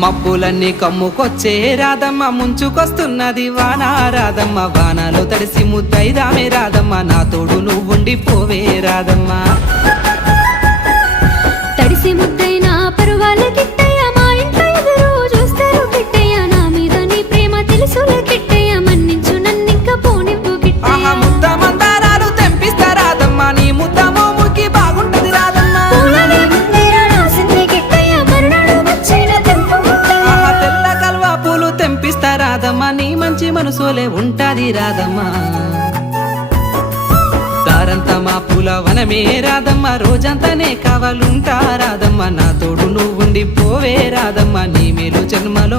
మబ్బులన్నీ కమ్ముకొచ్చే రాధమ్మ ముంచుకొస్తున్నది వాన రాధమ్మ వానలో తడిసి ముద్దైదామే రాధమ్మ నా తోడు నువ్వుండి పోవే రాధమ్మ తడిసి ముద్దైనా పరువాల కిట్టయ్య మా ఇంట్లో ఎదురు చూస్తారు కిట్టయ్య నా మీద నీ ప్రేమ తెలుసులే కిట్టయ్య మన్నించు నన్నింక పోనివ్వు కిట్టయ్య ముద్ద మందారాలు తెంపిస్తా రాధమ్మ నీ ముద్ద మోముకి బాగుంటది రాధమ్మ తెల్ల కల్వా పూలు తెంపిస్తా రాధమ్మ నీ మంచి మనసులే ఉంటాది రాధమ్మ దారంతా మా పూల వనమే రాధమ్మ రోజంతానే కావాలుంటా రాధమ్మ నా తోడు నువ్వుండి పోవే రాధమ్మ నీ మేలు జన్మలో